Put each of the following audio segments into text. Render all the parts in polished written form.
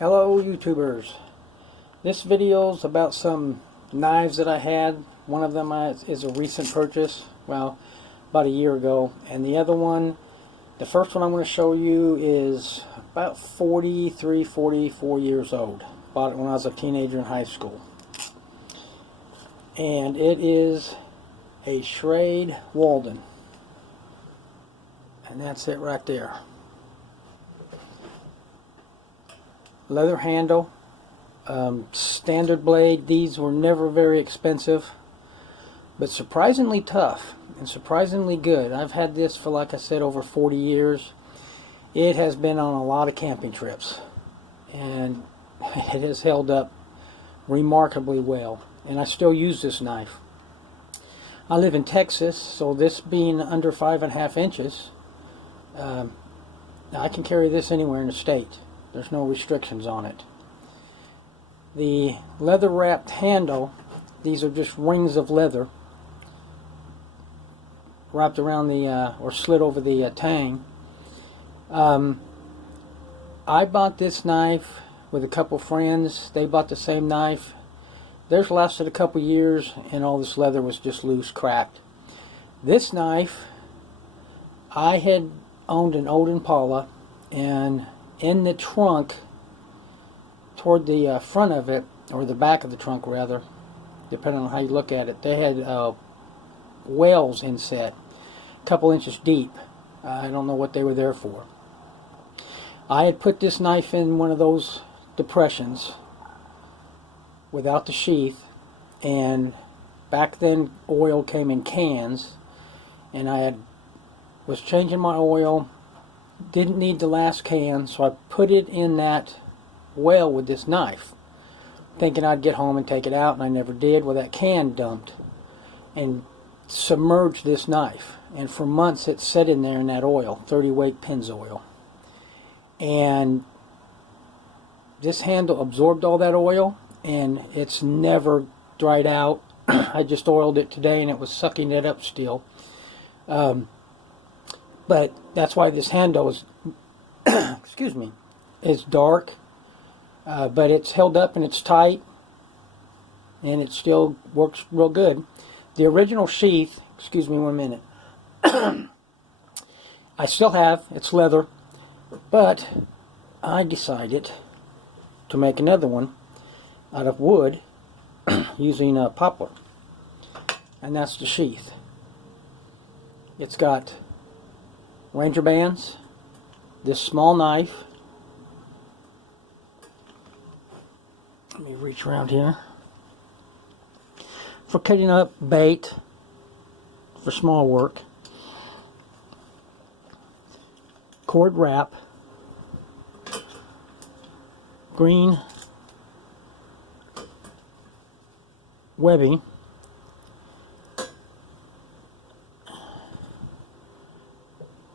Hello YouTubers. This video is about some knives that I had. One of them is a recent purchase, well, about a year ago, and the other one, the first one I'm going to show you, is about 44 years old. Bought it when I was a teenager in high school, and it is a Schrade Walden, and that's it right there. Leather handle, standard blade. These were never very expensive, but surprisingly tough and surprisingly good. I've had this for, like I said, over 40 years. It has been on a lot of camping trips, and it has held up remarkably well, and I still use this knife. I live in Texas, so this being under 5.5 inches, I can carry this anywhere in the state. There's no restrictions on it. The leather wrapped handle, these are just rings of leather wrapped around the or slid over the tang. I bought this knife with a couple friends. They bought the same knife. Theirs lasted a couple years, and all this leather was just loose, cracked. This knife, I had owned an old Impala, and in the trunk, toward the front of it, or the back of the trunk rather, depending on how you look at it, they had whales inset, a couple inches deep. I don't know what they were there for. I had put this knife in one of those depressions without the sheath, and back then oil came in cans, and was changing my oil. Didn't need the last can, so I put it in that well with this knife, thinking I'd get home and take it out, and I never did. Well, that can dumped and submerged this knife, and for months it sat in there in that oil, 30 weight Pennzoil, and this handle absorbed all that oil, and it's never dried out. I just oiled it today, and it was sucking it up still. But that's why this handle is, excuse me, is dark, but it's held up and it's tight, and it still works real good. The original sheath, excuse me 1 minute, I still have, it's leather, but I decided to make another one out of wood using poplar, and that's the sheath. It's got Ranger bands, this small knife. Let me reach around here. For cutting up bait, for small work. Cord wrap. Green webbing.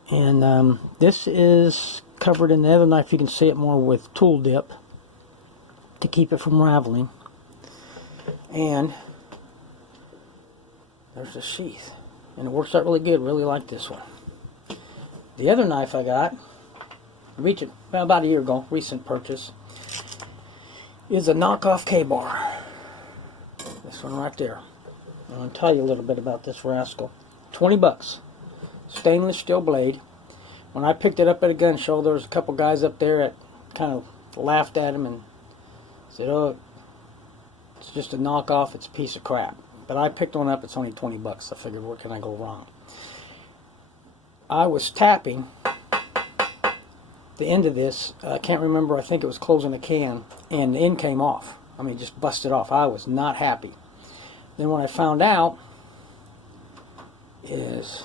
And this is covered in the other knife. You can see it more with tool dip to keep it from raveling. And there's the sheath, and it works out really good. Really like this one. The other knife I got, about a year ago, recent purchase, is a knockoff Kbar. This one right there. I'm going to tell you a little bit about this rascal. 20 bucks. Stainless steel blade. When I picked it up at a gun show, there was a couple guys up there that kind of laughed at him and said, "Oh, it's just a knockoff, it's a piece of crap." But I picked one up, it's only 20 bucks. I figured, where can I go wrong? I was tapping the end of this, I can't remember, I think it was closing a can, and the end came off. I mean, just busted off. I was not happy. Then what I found out is,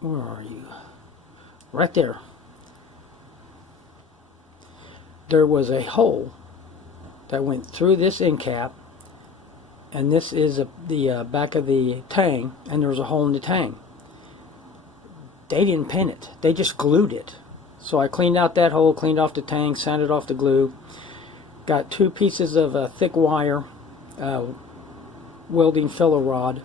where are you? Right there. There was a hole that went through this end cap, and this is the back of the tang, and there was a hole in the tang. They didn't pin it. They just glued it. So I cleaned out that hole, cleaned off the tang, sanded off the glue, got 2 pieces of thick wire, welding filler rod,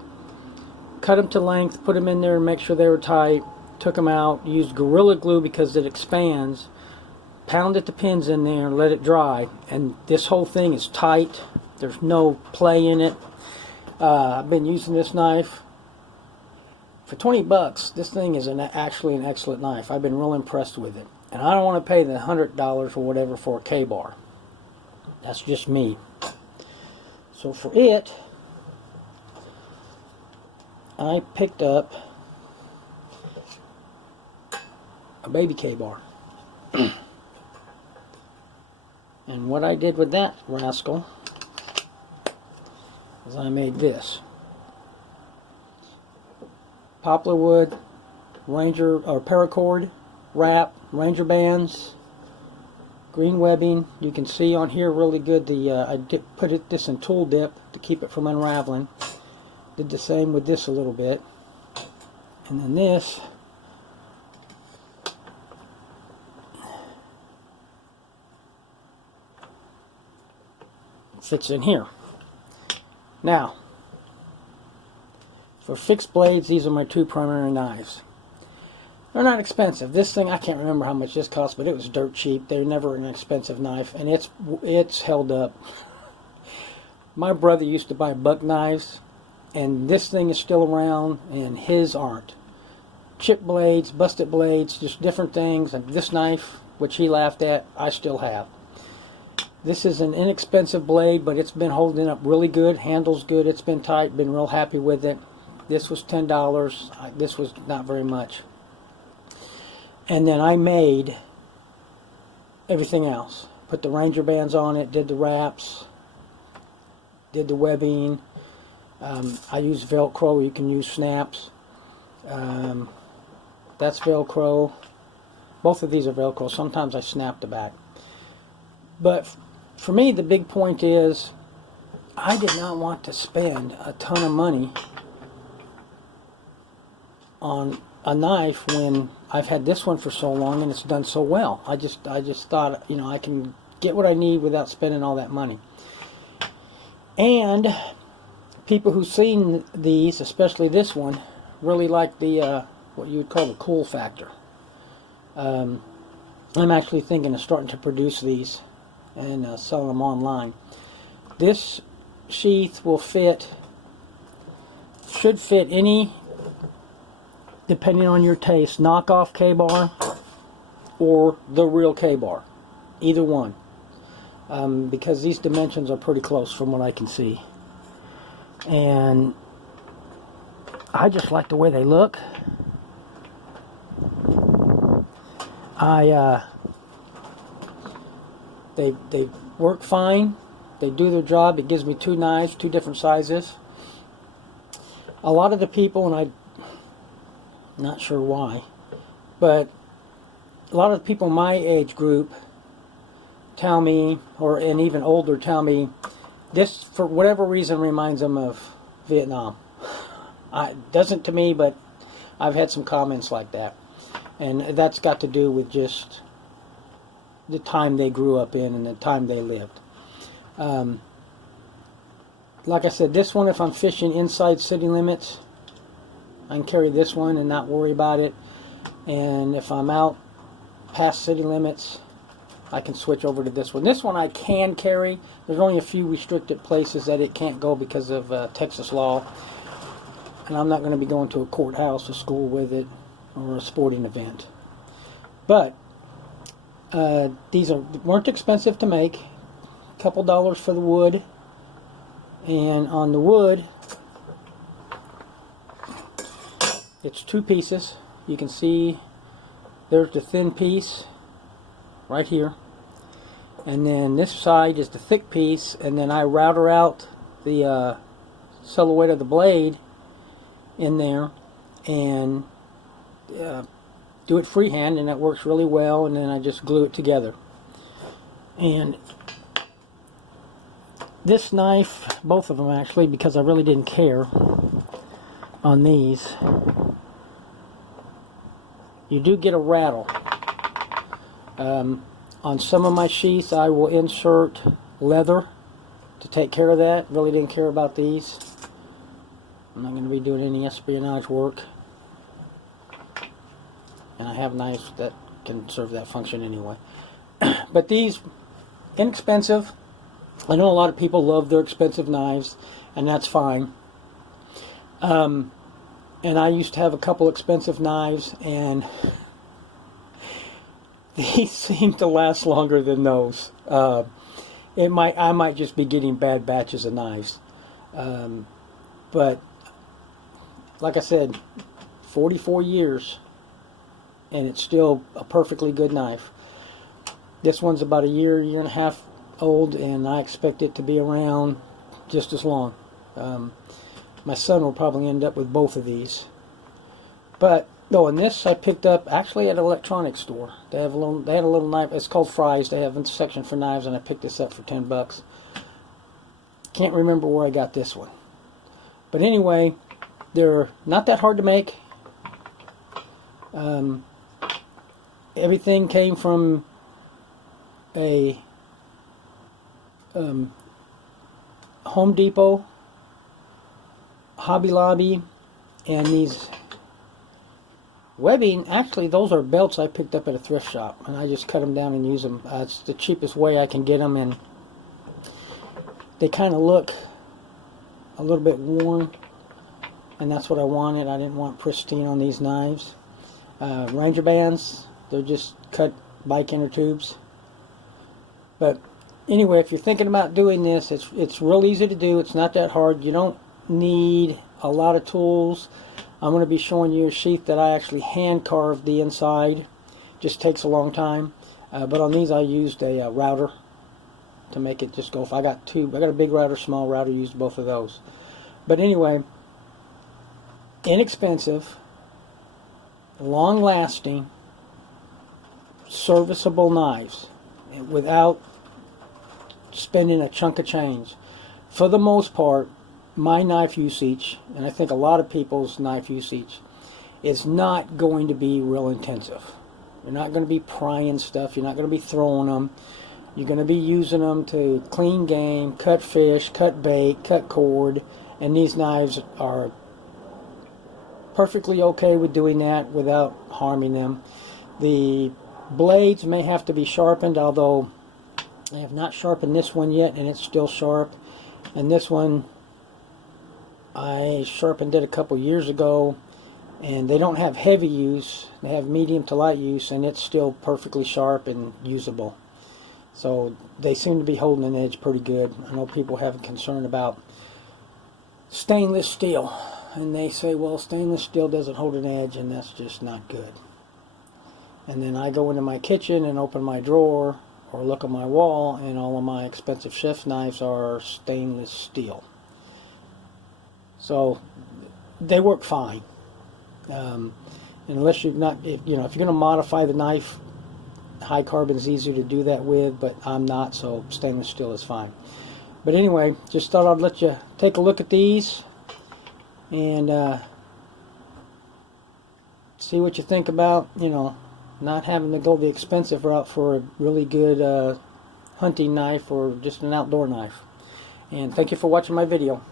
cut them to length, put them in there and make sure they were tight, took them out, used Gorilla Glue because it expands, pounded the pins in there and let it dry, and this whole thing is tight. There's no play in it. I've been using this knife for 20 bucks. This thing is actually an excellent knife. I've been real impressed with it, and I don't want to pay the $100 or whatever for a Kbar. That's just me. So for it, I picked up a baby Kbar. And what I did with that rascal is I made this. Poplar wood, Ranger or paracord, wrap, Ranger bands, green webbing. You can see on here really good I put this in tool dip to keep it from unraveling. Did the same with this a little bit. And then this fits in here. Now, for fixed blades, these are my two primary knives. They're not expensive. This thing, I can't remember how much this cost, but it was dirt cheap. They're never an expensive knife, and it's held up. My brother used to buy buck knives, and this thing is still around, and his aren't. Chip blades, busted blades, just different things, and this knife, which he laughed at, I still have. This is an inexpensive blade, but it's been holding up really good. Handle's good. It's been tight. Been real happy with it. This was $10. This was not very much. And then I made everything else. Put the Ranger bands on it. Did the wraps. Did the webbing. I use Velcro. You can use snaps. That's Velcro. Both of these are Velcro. Sometimes I snap the back. But for me, the big point is I did not want to spend a ton of money on a knife when I've had this one for so long and it's done so well. I just thought, you know, I can get what I need without spending all that money. And people who've seen these, especially this one, really like the what you would call the cool factor. I'm actually thinking of starting to produce these and sell them online. This sheath will should fit any, depending on your taste, knockoff Kbar or the real Kbar. Either one. Because these dimensions are pretty close from what I can see. And I just like the way they look. They work fine. They do their job. It gives me two knives, two different sizes. A lot of the people, and I'm not sure why, but a lot of the people my age group tell me, and even older tell me, this for whatever reason reminds them of Vietnam. It doesn't to me, but I've had some comments like that. And that's got to do with just the time they grew up in and the time they lived. Like I said, this one, if I'm fishing inside city limits, I can carry this one and not worry about it. And if I'm out past city limits, I can switch over to this one. This one I can carry. There's only a few restricted places that it can't go because of Texas law. And I'm not going to be going to a courthouse or school with it or a sporting event. But these weren't expensive to make. A couple dollars for the wood. And on the wood, it's two pieces. You can see there's the thin piece right here. And then this side is the thick piece. And then I router out the silhouette of the blade in there and do it freehand, and that works really well. And then I just glue it together. And this knife, both of them actually, because I really didn't care on these, you do get a rattle. On some of my sheaths I will insert leather to take care of that. Really didn't care about these. I'm not going to be doing any espionage work. And I have knives that can serve that function anyway. But these, inexpensive. I know a lot of people love their expensive knives, and that's fine. And I used to have a couple expensive knives, and these seem to last longer than those. I might just be getting bad batches of knives. But like I said, 44 years, and it's still a perfectly good knife. This one's about a year and a half old, and I expect it to be around just as long. My son will probably end up with both of these. But no, and this I picked up actually at an electronics store. They had a little knife. It's called Fry's. They have a section for knives, and I picked this up for $10. Can't remember where I got this one. But anyway, they're not that hard to make. Everything came from a Home Depot, Hobby Lobby, and these webbing, actually those are belts I picked up at a thrift shop, and I just cut them down and use them. It's the cheapest way I can get them, and they kind of look a little bit worn, and that's what I wanted. I didn't want pristine on these knives. Ranger bands, they're just cut bike inner tubes. But anyway, if you're thinking about doing this, it's real easy to do. It's not that hard. You don't need a lot of tools. I'm going to be showing you a sheath that I actually hand carved the inside. Just takes a long time. But on these I used a router to make it just go. If I got a big router, small router, used both of those. But anyway, inexpensive, long lasting, serviceable knives without spending a chunk of change. For the most part, my knife usage, and I think a lot of people's knife usage, is not going to be real intensive. You're not going to be prying stuff. You're not going to be throwing them. You're going to be using them to clean game, cut fish, cut bait, cut cord, and these knives are perfectly okay with doing that without harming them. The blades may have to be sharpened, although I have not sharpened this one yet, and it's still sharp. And this one, I sharpened it a couple years ago, and they don't have heavy use. They have medium to light use, and it's still perfectly sharp and usable. So they seem to be holding an edge pretty good. I know people have a concern about stainless steel, and they say, well, stainless steel doesn't hold an edge, and that's just not good. And then I go into my kitchen and open my drawer or look at my wall, and all of my expensive chef's knives are stainless steel. So they work fine. Unless you've not, if you're going to modify the knife, high carbon is easier to do that with, but I'm not, so stainless steel is fine. But anyway, just thought I'd let you take a look at these and see what you think about, not having to go the expensive route for a really good hunting knife or just an outdoor knife. And thank you for watching my video.